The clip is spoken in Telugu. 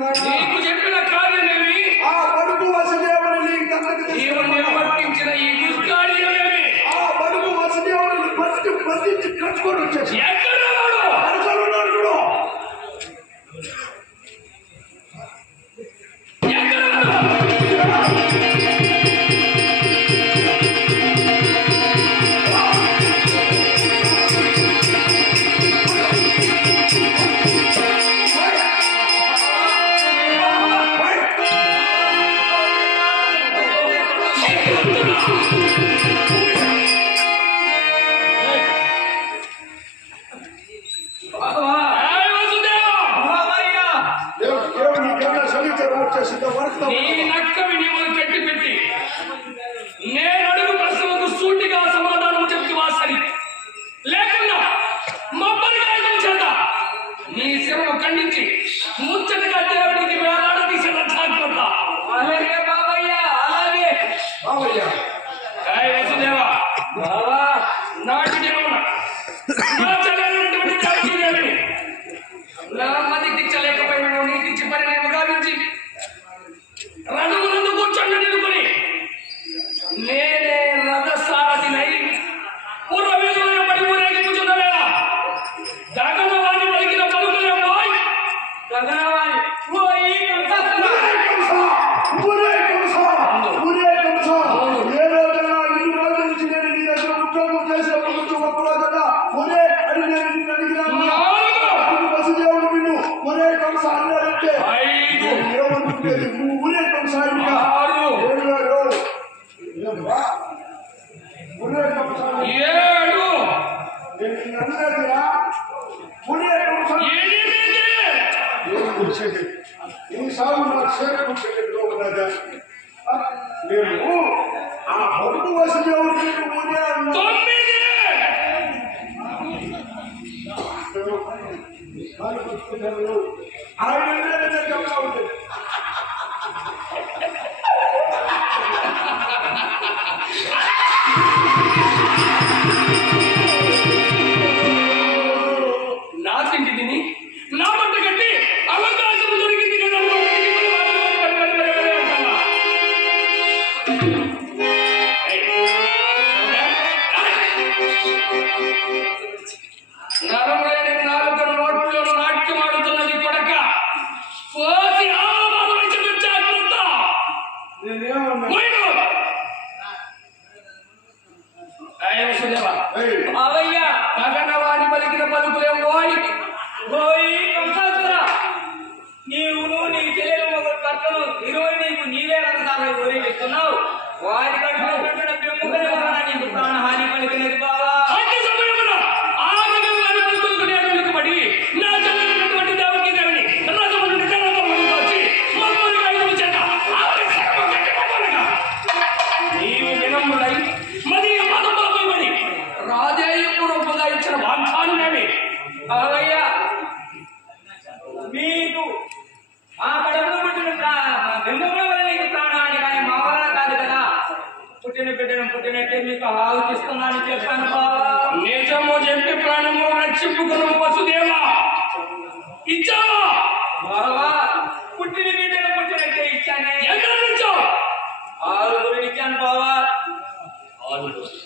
నీకు చెప్పిన కార్యమేమి? ఆ బడుగు వసుదేవుని నీవు నిర్వర్తించిన ఈ దుష్కార్యమేమి? ఆ బడుగు వసుదేవుని బంధించి కట్టుకొని వచ్చేసి ఎక్కడ వాడు? అరసలున్నాడు చూడు. ఎక్కడ వాడు? నీ నక్కవి నీవులు కట్టి పెట్టి నేను అడుగు ప్రశ్నలకు సూటిగా సమాధానం చెప్తువా సరి, లేకుండా మబ్బరికాయడం చేత నీ శివను ఖండించి ముచ్చటగా దేవుడికి వేలాడ తీసిన జాగ్రత్త. అలాగే బాబయ్య, అలాగే వసుదేవా బావా. నాటి దేవుడు నా చెల్లెలైనటువంటి దేవకీదేవిని నా మదికిచ్చలేకపోయినా నీకిచ్చి పని నేను గావించి రణమునందు కూర్చొని నిలుకొని నేనే రథసారథినై పూర్వవేదులైన పడి ఊరేగించుచున్న వేళ గగనవాణి పలికిన పలుకులేమోయ్. గగనవాణి పోయి నేను ఆ బడుగు వసుదేవుడిని ఊరే అన్నా. 9 ఆయన చెప్తా ఉంటుంది. నాతింటి తిని నా బట్ట కట్టి అవకాశం దొరికింది కదా నరములైన నాలుగు నోట్లో నాట్యమాడుతున్నది కొడక పోసి ఆలోచించే జాగ్రత్త. బావయ్య, గగనవాణి పలికిన పలుకులేం పోయి పోయి కంసాసుర, నీవును నీ చెల్లెలు ఒక భర్తను ఈరోజు నీకు నీవే రథసారథి ఊరేగిస్తున్నావు. వారి కడుపు బెమ్ముకని వలన నీకు ప్రాణహాని పలికినది బావా. అతి సమయమున ఆ గగనవాణి పలుకులకు నేను వెనుకబడి నా చెల్లెలైనటువంటి దేవకీదేవిని రథము నుండి జలములోకి వచ్చి మమ్మల్ని ఐదు చేత ఆవిడ శరము కట్టిపోనగా నీవు వినమ్రుడై మదీయ పాదములపై పడి రాజేయపూర్వకంగా ఇచ్చిన వాగ్దానమేమి? బావయ్య, మీకు ఆ కడుపులో పుట్టిన బెమ్ముకల వల్ల నీకు ప్రాణహాని, కానీ మా వలన కాదు కదా. పుట్టిన బిడ్డను పుట్టినట్టే మీకు ఆహుతిస్తున్నానని చెప్పాను బావా. నిజము చెప్పి ప్రాణము రక్షింపుకున్న వసుదేవా ఇచ్చావా? బావా, పుట్టిన బిడ్డను పుట్టినట్టే ఇచ్చానే. ఎక్కడ నుంచో 6 ఇచ్చాను బావా. 6